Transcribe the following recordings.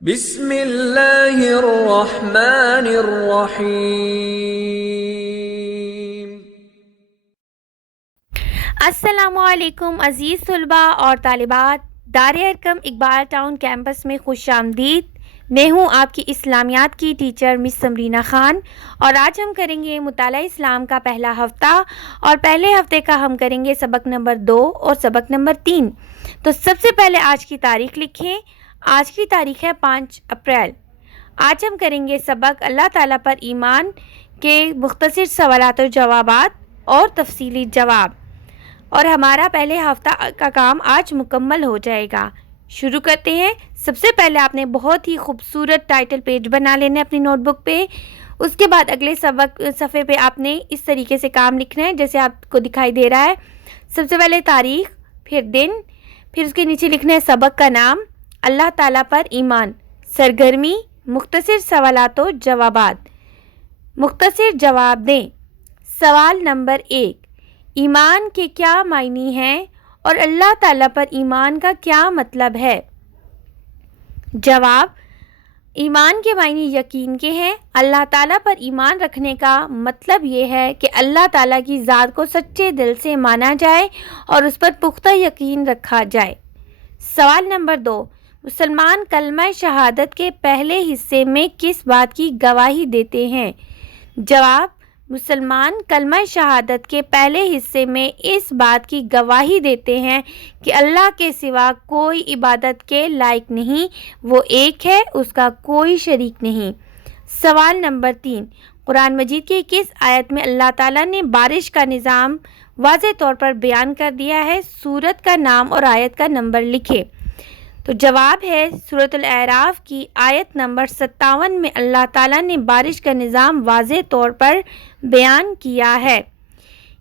بسم اللہ الرحمن الرحیم۔ السلام علیکم عزیز طلباء اور طالبات، دار ارقم اقبال ٹاؤن کیمپس میں خوش آمدید۔ میں ہوں آپ کی اسلامیات کی ٹیچر مس سمرینہ خان، اور آج ہم کریں گے مطالعہ اسلام کا پہلا ہفتہ، اور پہلے ہفتے کا ہم کریں گے سبق نمبر 2 اور سبق نمبر 3۔ تو سب سے پہلے آج کی تاریخ لکھیں۔ آج کی تاریخ ہے 5 اپریل۔ آج ہم کریں گے سبق اللہ تعالیٰ پر ایمان کے مختصر سوالات و جوابات اور تفصیلی جواب، اور ہمارا پہلے ہفتہ کا کام آج مکمل ہو جائے گا۔ شروع کرتے ہیں۔ سب سے پہلے آپ نے بہت ہی خوبصورت ٹائٹل پیج بنا لینا ہے اپنی نوٹ بک پہ۔ اس کے بعد اگلے صفحے پہ آپ نے اس طریقے سے کام لکھنا ہے جیسے آپ کو دکھائی دے رہا ہے۔ سب سے پہلے تاریخ، پھر دن، پھر اس کے نیچے لکھنا ہے سبق کا نام، اللہ تعالیٰ پر ایمان، سرگرمی، مختصر سوالات و جوابات۔ مختصر جواب دیں۔ سوال نمبر 1، ایمان کے کیا معنی ہیں اور اللہ تعالیٰ پر ایمان کا کیا مطلب ہے؟ جواب، ایمان کے معنی یقین کے ہیں۔ اللہ تعالیٰ پر ایمان رکھنے کا مطلب یہ ہے کہ اللہ تعالیٰ کی ذات کو سچے دل سے مانا جائے اور اس پر پختہ یقین رکھا جائے۔ سوال نمبر 2، مسلمان کلمہ شہادت کے پہلے حصے میں کس بات کی گواہی دیتے ہیں؟ جواب، مسلمان کلمہ شہادت کے پہلے حصے میں اس بات کی گواہی دیتے ہیں کہ اللہ کے سوا کوئی عبادت کے لائق نہیں، وہ ایک ہے، اس کا کوئی شریک نہیں۔ سوال نمبر 3، قرآن مجید کی کس آیت میں اللہ تعالیٰ نے بارش کا نظام واضح طور پر بیان کر دیا ہے؟ سورت کا نام اور آیت کا نمبر لکھیں۔ تو جواب ہے سورۃ الاعراف کی آیت نمبر 57 میں اللہ تعالیٰ نے بارش کا نظام واضح طور پر بیان کیا ہے۔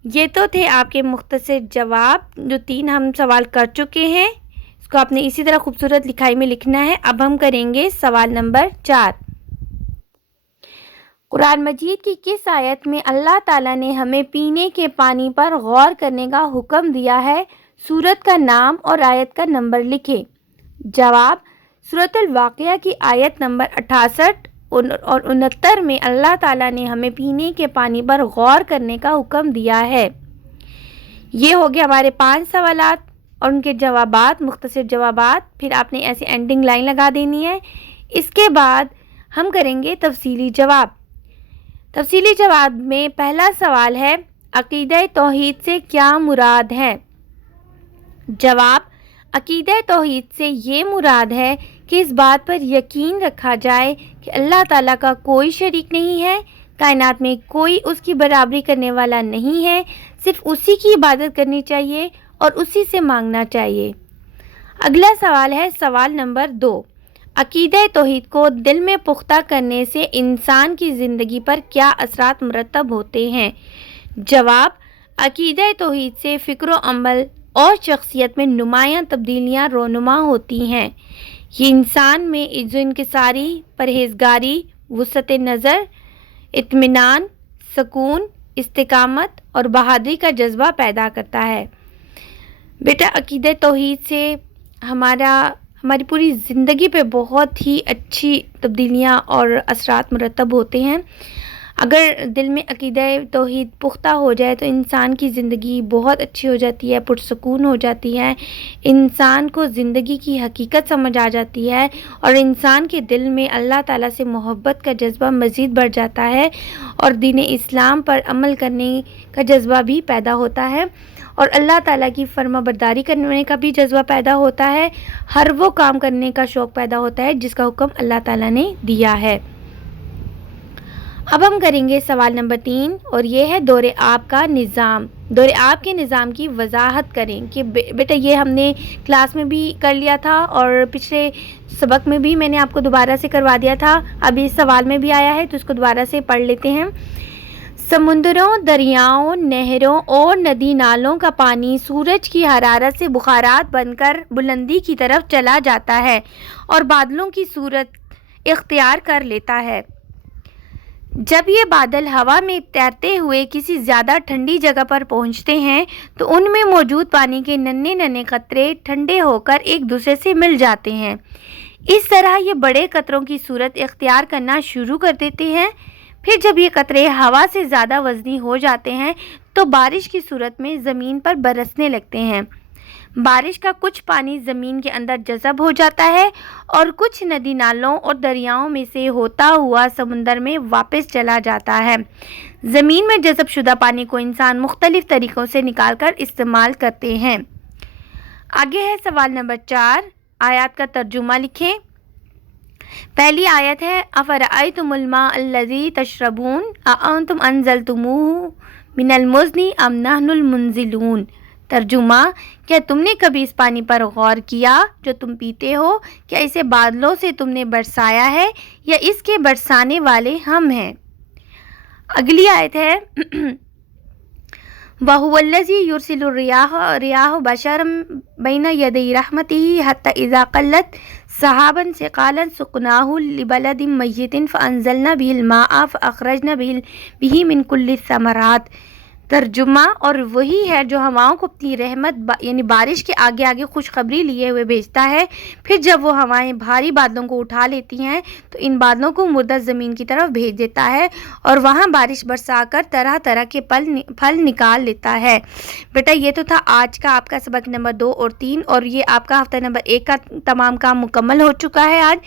یہ تو تھے آپ کے مختصر جواب، جو 3 ہم سوال کر چکے ہیں۔ اس کو آپ نے اسی طرح خوبصورت لکھائی میں لکھنا ہے۔ اب ہم کریں گے سوال نمبر 4۔ قرآن مجید کی کس آیت میں اللہ تعالیٰ نے ہمیں پینے کے پانی پر غور کرنے کا حکم دیا ہے؟ سورت کا نام اور آیت کا نمبر لکھیں۔ جواب، سورۃ الواقعہ کی آیت نمبر 68 اور 69 میں اللہ تعالیٰ نے ہمیں پینے کے پانی پر غور کرنے کا حکم دیا ہے۔ یہ ہو گیا ہمارے 5 سوالات اور ان کے جوابات، مختصر جوابات۔ پھر آپ نے ایسی اینڈنگ لائن لگا دینی ہے۔ اس کے بعد ہم کریں گے تفصیلی جواب۔ تفصیلی جواب میں پہلا سوال ہے، عقیدہ توحید سے کیا مراد ہے؟ جواب، عقیدہ توحید سے یہ مراد ہے کہ اس بات پر یقین رکھا جائے کہ اللہ تعالیٰ کا کوئی شریک نہیں ہے، کائنات میں کوئی اس کی برابری کرنے والا نہیں ہے، صرف اسی کی عبادت کرنی چاہیے اور اسی سے مانگنا چاہیے۔ اگلا سوال ہے سوال نمبر 2، عقیدہ توحید کو دل میں پختہ کرنے سے انسان کی زندگی پر کیا اثرات مرتب ہوتے ہیں؟ جواب، عقیدہ توحید سے فکر و عمل اور شخصیت میں نمایاں تبدیلیاں رونما ہوتی ہیں۔ یہ انسان میں انکساری، پرہیزگاری، وسعت نظر، اطمینان، سکون، استقامت اور بہادری کا جذبہ پیدا کرتا ہے۔ بیٹا، عقیدہ توحید سے ہماری پوری زندگی پہ بہت ہی اچھی تبدیلیاں اور اثرات مرتب ہوتے ہیں۔ اگر دل میں عقیدہ توحید پختہ ہو جائے تو انسان کی زندگی بہت اچھی ہو جاتی ہے، پرسکون ہو جاتی ہے، انسان کو زندگی کی حقیقت سمجھ آ جاتی ہے، اور انسان کے دل میں اللہ تعالیٰ سے محبت کا جذبہ مزید بڑھ جاتا ہے، اور دین اسلام پر عمل کرنے کا جذبہ بھی پیدا ہوتا ہے، اور اللہ تعالیٰ کی فرما برداری کرنے کا بھی جذبہ پیدا ہوتا ہے۔ ہر وہ کام کرنے کا شوق پیدا ہوتا ہے جس کا حکم اللہ تعالیٰ نے دیا ہے۔ اب ہم کریں گے سوال نمبر 3، اور یہ ہے دور آب کا نظام۔ دور آب کے نظام کی وضاحت کریں کہ بیٹا یہ ہم نے کلاس میں بھی کر لیا تھا، اور پچھلے سبق میں بھی میں نے آپ کو دوبارہ سے کروا دیا تھا، اب اس سوال میں بھی آیا ہے تو اس کو دوبارہ سے پڑھ لیتے ہیں۔ سمندروں، دریاؤں، نہروں اور ندی نالوں کا پانی سورج کی حرارت سے بخارات بن کر بلندی کی طرف چلا جاتا ہے اور بادلوں کی صورت اختیار کر لیتا ہے۔ جب یہ بادل ہوا میں تیرتے ہوئے کسی زیادہ ٹھنڈی جگہ پر پہنچتے ہیں تو ان میں موجود پانی کے ننھے ننھے قطرے ٹھنڈے ہو کر ایک دوسرے سے مل جاتے ہیں۔ اس طرح یہ بڑے قطروں کی صورت اختیار کرنا شروع کر دیتے ہیں۔ پھر جب یہ قطرے ہوا سے زیادہ وزنی ہو جاتے ہیں تو بارش کی صورت میں زمین پر برسنے لگتے ہیں۔ بارش کا کچھ پانی زمین کے اندر جذب ہو جاتا ہے اور کچھ ندی نالوں اور دریاؤں میں سے ہوتا ہوا سمندر میں واپس چلا جاتا ہے۔ زمین میں جذب شدہ پانی کو انسان مختلف طریقوں سے نکال کر استعمال کرتے ہیں۔ آگے ہے سوال نمبر 4، آیات کا ترجمہ لکھیں۔ پہلی آیت ہے افرأیتم الماء الذی تشربون اانتم انزلتموہ من المزن ام نحن المنزلون۔ ترجمہ، کیا تم نے کبھی اس پانی پر غور کیا جو تم پیتے ہو؟ کیا اسے بادلوں سے تم نے برسایا ہے یا اس کے برسانے والے ہم ہیں؟ اگلی آیت ہے وَهُوَ الَّذِي يُرْسِلُ الرِّيَاحَ بَشَرًا بَيْنَ يَدَيْ رَحْمَتِهِ حَتَّى إِذَا قَلَّتْ سَحَابًا ثِقَالًا سُقْنَاهُ لِبَلَدٍ مَيِّتٍ فَأَنزَلْنَا بِهِ الْمَاءَ فَأَخْرَجْنَا بِهِ مِنْ كُلِّ الثَّمَرَاتِ۔ ترجمہ، اور وہی ہے جو ہواؤں کو اپنی رحمت یعنی بارش کے آگے آگے خوشخبری لیے ہوئے بھیجتا ہے۔ پھر جب وہ ہوائیں بھاری بادلوں کو اٹھا لیتی ہیں تو ان بادلوں کو مردہ زمین کی طرف بھیج دیتا ہے اور وہاں بارش برسا کر طرح طرح کے پھل نکال لیتا ہے۔ بیٹا یہ تو تھا آج کا آپ کا سبق نمبر 2 اور 3، اور یہ آپ کا ہفتہ نمبر 1 کا تمام کام مکمل ہو چکا ہے آج۔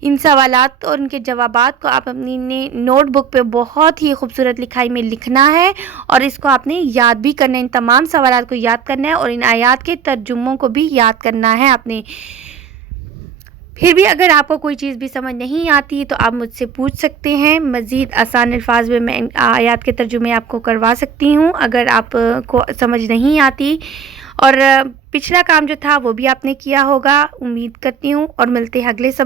ان سوالات اور ان کے جوابات کو آپ اپنی نوٹ بک پہ بہت ہی خوبصورت لکھائی میں لکھنا ہے اور اس کو آپ نے یاد بھی کرنا ہے، ان تمام سوالات کو یاد کرنا ہے اور ان آیات کے ترجموں کو بھی یاد کرنا ہے آپ نے۔ پھر بھی اگر آپ کو کوئی چیز بھی سمجھ نہیں آتی تو آپ مجھ سے پوچھ سکتے ہیں، مزید آسان الفاظ میں آیات کے ترجمے آپ کو کروا سکتی ہوں اگر آپ کو سمجھ نہیں آتی۔ اور پچھلا کام جو تھا وہ بھی آپ نے کیا ہوگا، امید کرتی ہوں، اور ملتے ہیں اگلے سبق